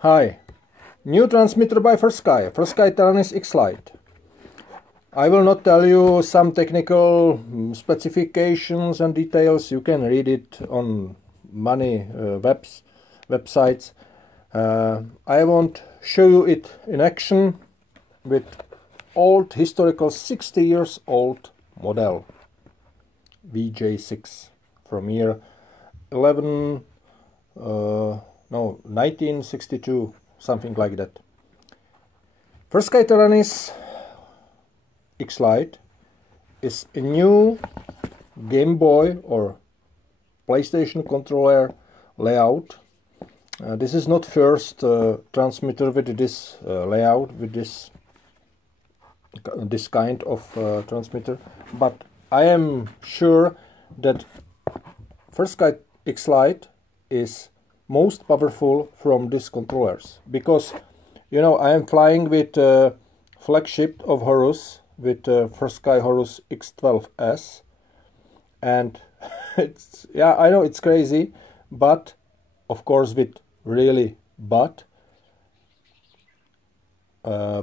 Hi, new transmitter by FirstSky Taranis X-Lite. I will not tell you some technical specifications and details. You can read it on many websites. I won't show you it in action with old historical 60 years old model VJ6 from year 1962, something like that. FirstSky Taranis X-Lite is a new Game Boy or PlayStation controller layout. This is not first transmitter with this layout, with this kind of transmitter, but I am sure that FirstSky X-Lite is most powerful from these controllers, because you know I am flying with flagship of Horus, with FirstSky Horus X12S, and it's, yeah, I know it's crazy, but of course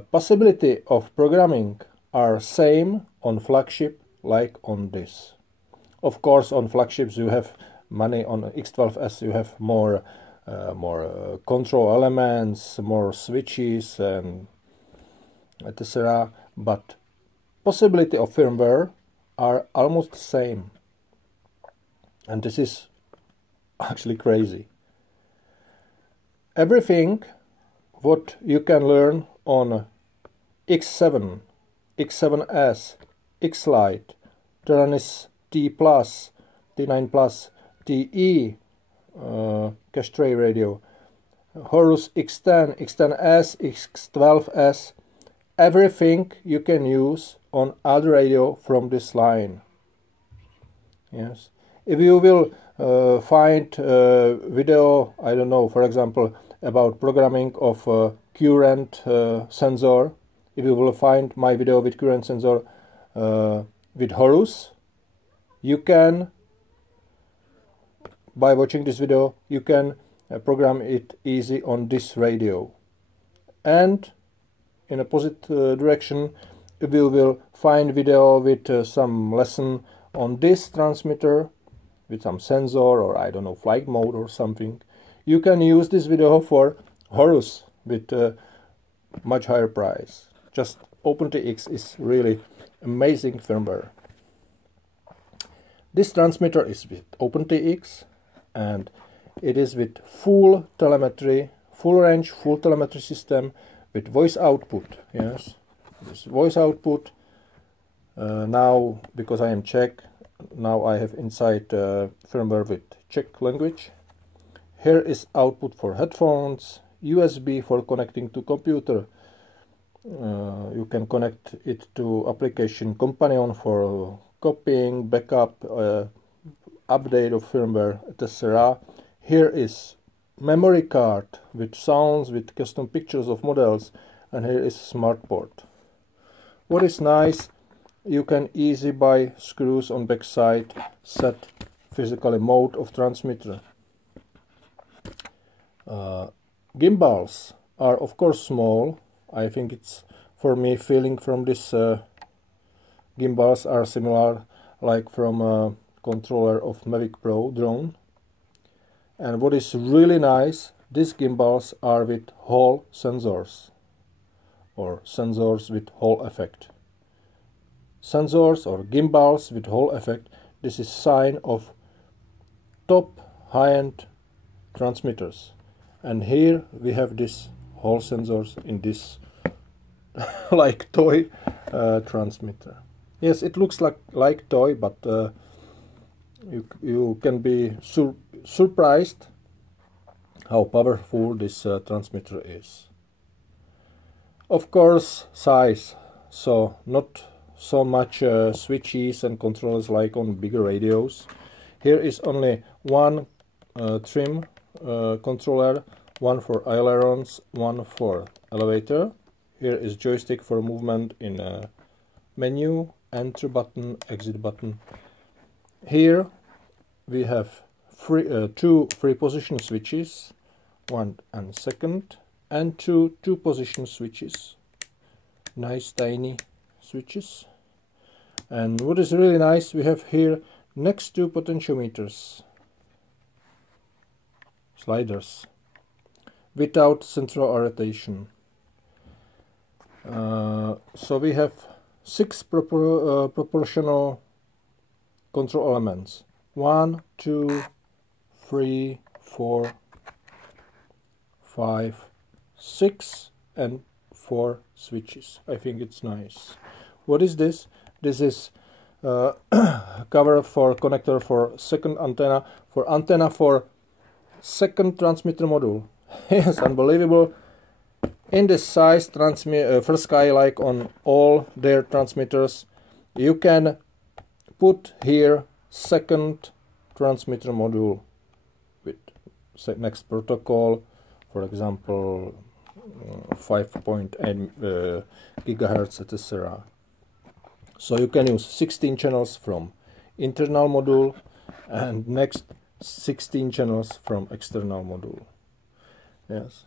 possibility of programming are same on flagship like on this. Of course on flagships you have many, on X12S you have more control elements, more switches and etc. But possibility of firmware are almost the same, and this is actually crazy. Everything what you can learn on X7, X7S, X-Lite, Taranis T+, T9+, TE, cache tray radio, Horus X10, X10S, X12S, everything you can use on other radio from this line. Yes, if you will find video, I don't know, for example, about programming of current sensor, if you will find my video with current sensor with Horus, you can, by watching this video, you can program it easy on this radio. And in a positive direction, if you will find video with some lesson on this transmitter with some sensor, or I don't know, flight mode or something, you can use this video for Horus with much higher price. Just OpenTX is really amazing firmware. This transmitter is with OpenTX, and it is with full telemetry, full range, full telemetry system with voice output. Yes, this voice output. Now, because I am Czech, now I have inside firmware with Czech language. Here is output for headphones, USB for connecting to computer. You can connect it to application Companion for copying, backup, update of firmware, etc. Here is memory card with sounds, with custom pictures of models, and here is smart port. What is nice, you can easily by screws on back side set physically mode of transmitter. Gimbals are of course small. I think it's, for me, feeling from this gimbals are similar like from a controller of Mavic Pro drone. And what is really nice, these gimbals are with Hall sensors, or sensors with Hall effect. Sensors or gimbals with Hall effect, this is sign of top high-end transmitters. And here we have this Hall sensors in this like toy transmitter. Yes, it looks like toy, but you can be surprised how powerful this transmitter is. Of course, size, so not so much switches and controllers like on bigger radios. Here is only one trim controller, one for ailerons, one for elevator. Here is joystick for movement in menu, enter button, exit button. Here we have two free position switches, one and second, and two position switches. Nice tiny switches. And what is really nice, we have here next to potentiometers, sliders, without central rotation. So we have 6 proportional control elements. 1, 2, 3, 4, 5, 6 and 4 switches. I think it's nice. What is this? This is cover for connector for second antenna, for second transmitter module. Yes, unbelievable. In this size, FirSky, like on all their transmitters, you can put here second transmitter module with next protocol, for example 5.8 gigahertz, etc. So you can use 16 channels from internal module and next 16 channels from external module. Yes.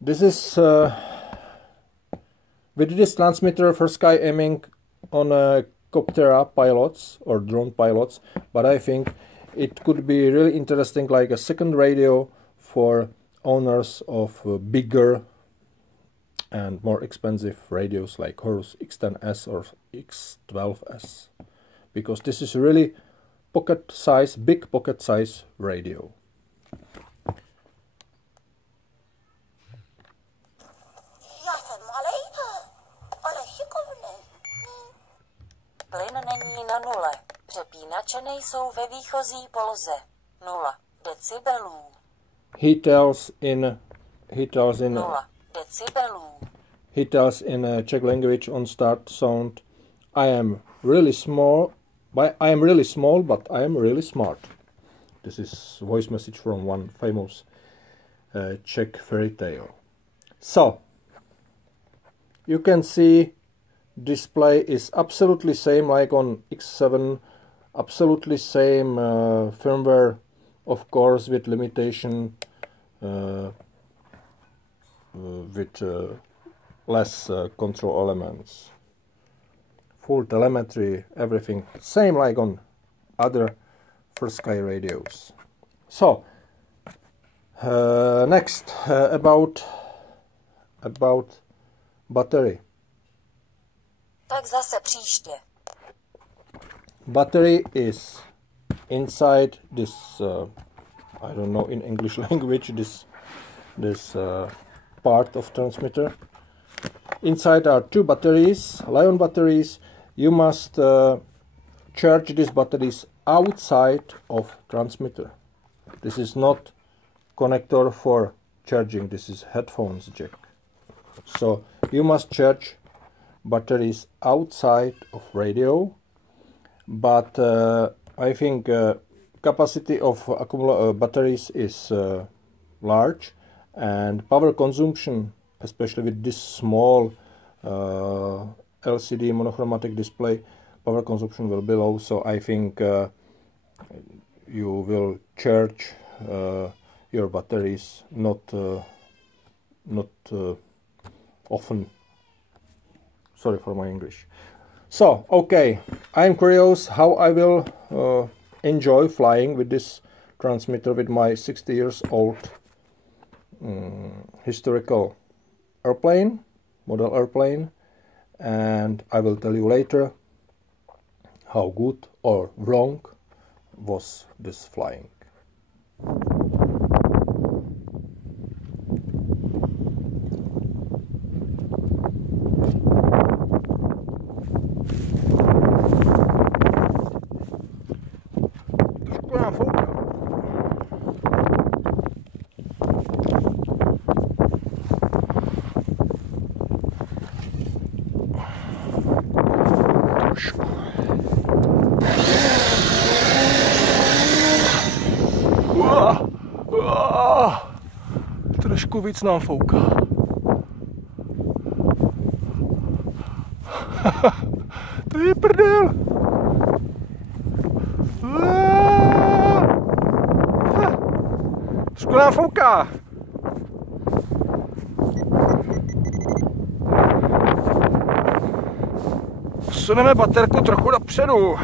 This is with this transmitter FirSky aiming on Coptera pilots or drone pilots, but I think it could be really interesting, like a second radio for owners of bigger and more expensive radios like Horus X10S or X12S, because this is really big pocket size radio. Plyn není na nule. Přepínače nejsou ve výchozí poloze. 0 decibelů. He tells in 0 decibelů. He tells in Czech language on start sound, I am really small, but I am really smart. This is voice message from one famous Czech fairy tale. So you can see display is absolutely same like on X7, absolutely same firmware, of course, with limitation, with less control elements, full telemetry, everything same like on other FirSky radios. So next about battery. Tak zase příště. Battery is inside this I don't know in English language this part of transmitter. Inside are 2 batteries, Li-ion batteries. You must charge these batteries outside of transmitter. This is not connector for charging, this is headphones jack. So you must charge batteries outside of radio, but I think capacity of batteries is large, and power consumption, especially with this small LCD monochromatic display, power consumption will be low. So I think you will charge your batteries not often. Sorry for my English. So, okay, I am curious how I will enjoy flying with this transmitter with my 60 years old historical airplane, model airplane, and I will tell you later how good or wrong was this flying. Trošku víc nám fouká. To je prdel. Trošku nám fouká. Posuneme baterku trochu dopředu.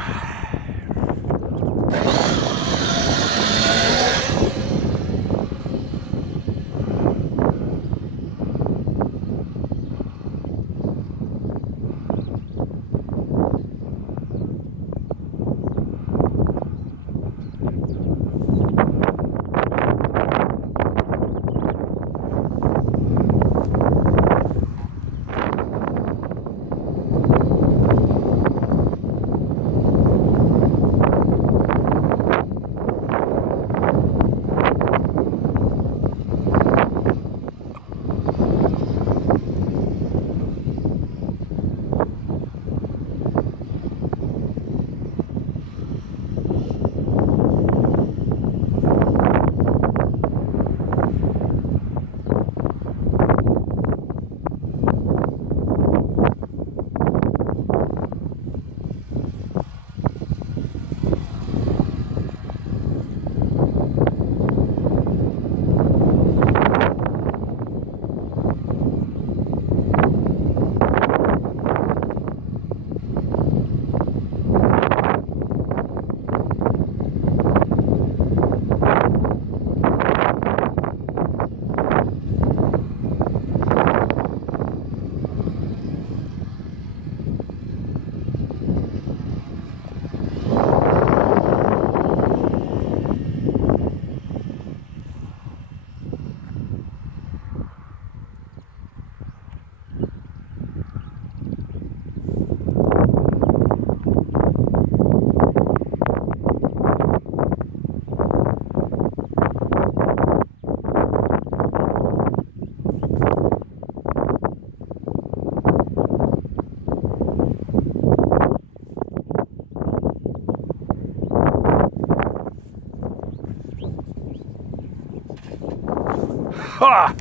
Ha!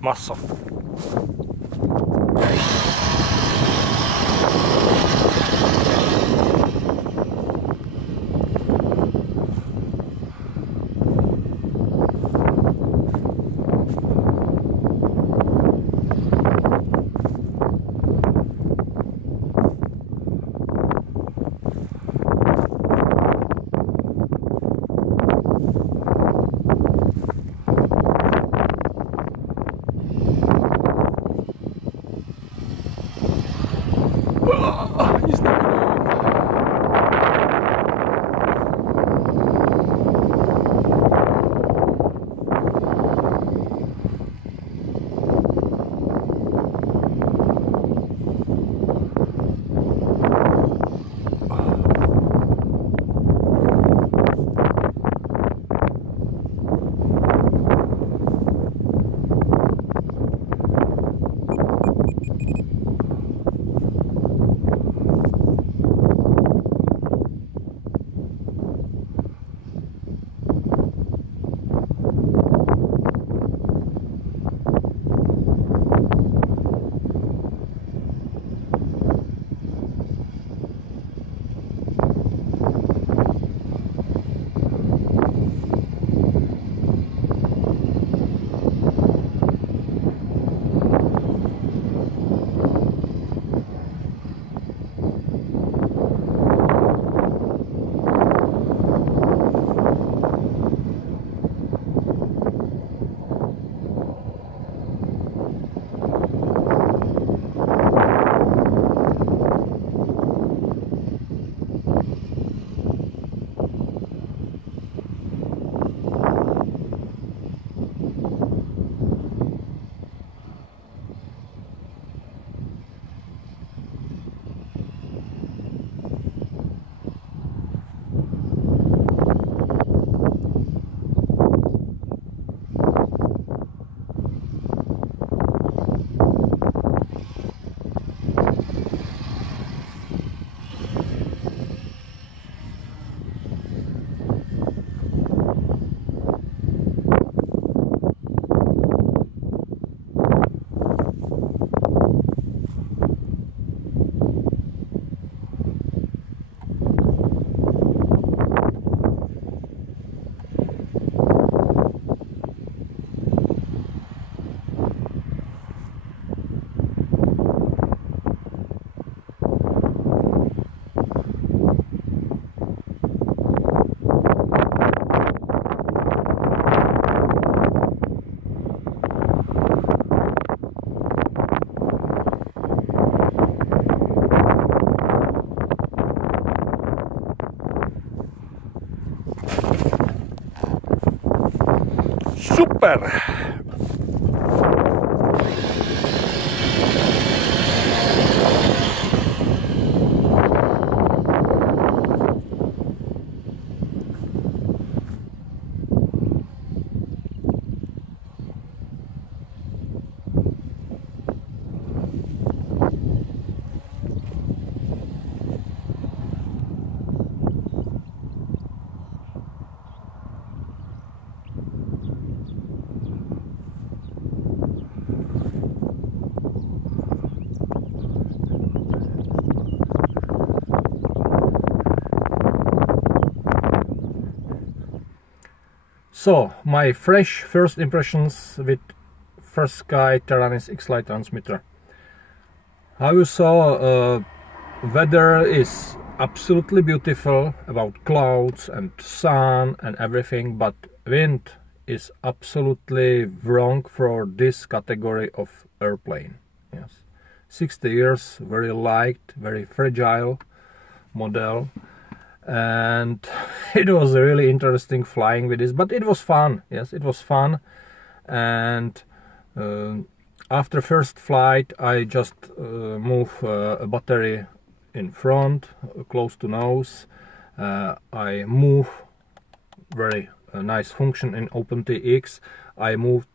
Maso. Super! So, my fresh first impressions with FirstSky Teranis X-Lite transmitter. How you saw, weather is absolutely beautiful about clouds and sun and everything, but wind is absolutely wrong for this category of airplane. Yes, 60 years, very light, very fragile model. And it was really interesting flying with this, but it was fun. Yes, it was fun. And after first flight, I just move a battery in front, close to nose. I move very nice function in OpenTX. I moved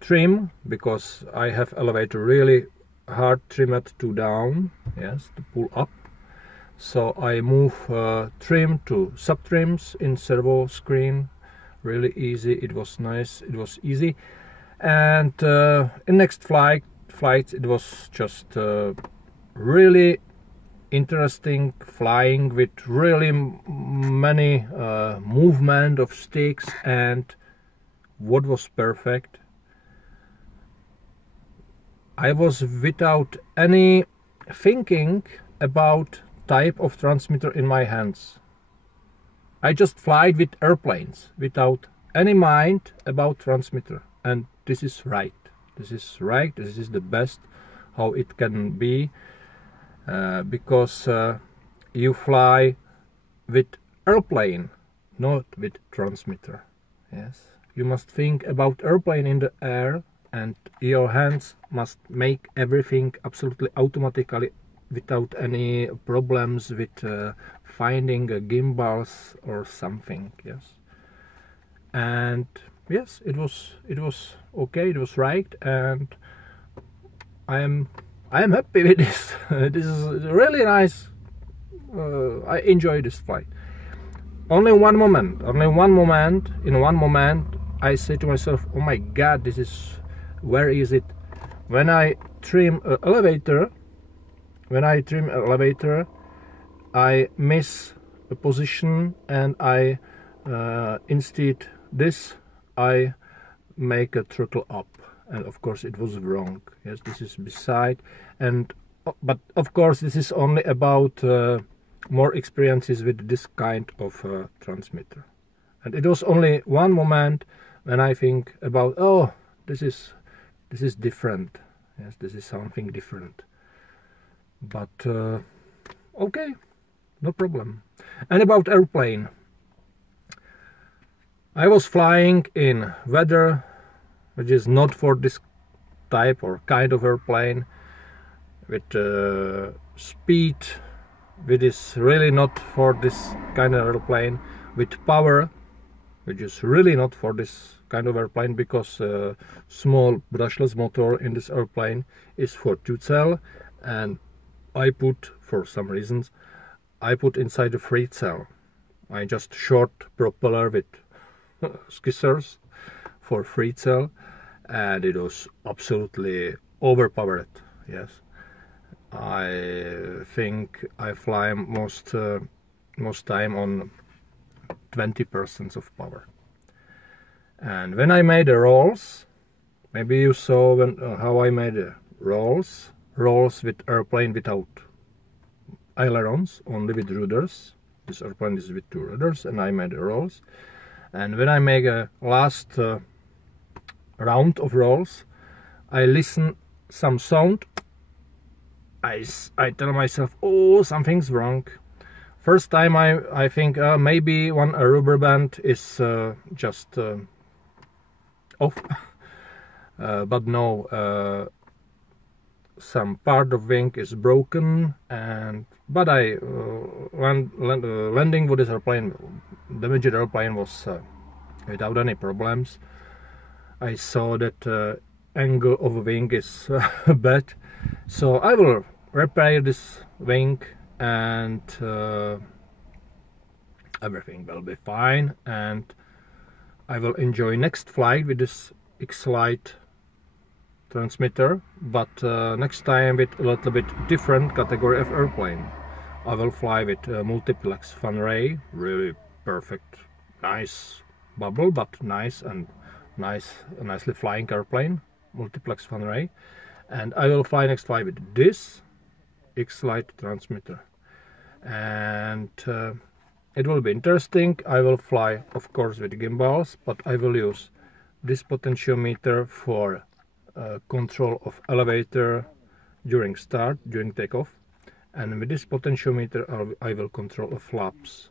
trim because I have elevator really hard trimmed to down. Yes, to pull up. So I move trim to subtrims in servo screen, really easy. It was nice, it was easy. And in next flight it was just really interesting flying with really many movement of sticks. And what was perfect, I was without any thinking about type of transmitter in my hands. I just fly with airplanes without any mind about transmitter, and this is right. This is right. This is the best how it can be, because you fly with airplane, not with transmitter. Yes, you must think about airplane in the air, and your hands must make everything absolutely automatically, without any problems with finding gimbals or something. Yes, and yes, it was okay, it was right, and I am happy with this. This is really nice. I enjoy this flight. Only one moment, in one moment I say to myself, oh my god, this is, where is it? When I trim an elevator, I miss a position, and I instead this I make a throttle up, and of course it was wrong. Yes, this is beside, and but of course this is only about more experiences with this kind of transmitter. And it was only one moment when I think about, oh, this is different. Yes, this is something different. But okay, no problem. And about airplane, I was flying in weather which is not for this type or kind of airplane, with speed which is really not for this kind of airplane, with power which is really not for this kind of airplane, because small brushless motor in this airplane is for 2 cell, and I put, for some reasons, I put inside a 3 cell. I just short propeller with skizzers for 3 cell, and it was absolutely overpowered. Yes, I think I fly most time on 20% of power. And when I made the rolls, maybe you saw how I made the rolls with airplane without ailerons, only with rudders. This airplane is with 2 rudders, and I made the rolls. And when I make a last round of rolls, I listen some sound. I tell myself, oh, something's wrong. First time I think maybe one rubber band is just off. But no, some part of wing is broken, but I landing with this airplane, damaged airplane was without any problems. I saw that angle of wing is bad, so I will repair this wing and everything will be fine, and I will enjoy next flight with this X-Lite transmitter, but next time with a little bit different category of airplane. I will fly with multiplex fan ray, really perfect, nice bubble, but nice and nicely flying airplane, multiplex fan ray, and I will fly next flight with this X-Lite transmitter, and it will be interesting. I will fly, of course, with gimbals, but I will use this potentiometer for control of elevator during start, during takeoff, and with this potentiometer I will control the flaps,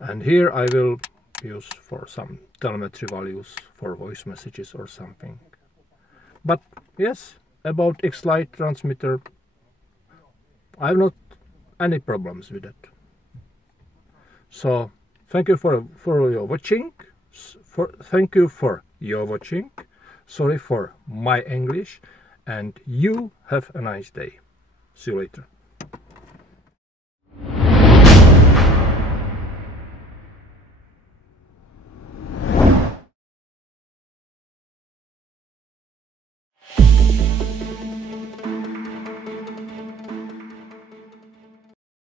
and here I will use for some telemetry values for voice messages or something. But yes, about X-Lite transmitter, I have not any problems with it. So thank you for your watching. Thank you for your watching. Sorry for my English, and you have a nice day. See you later.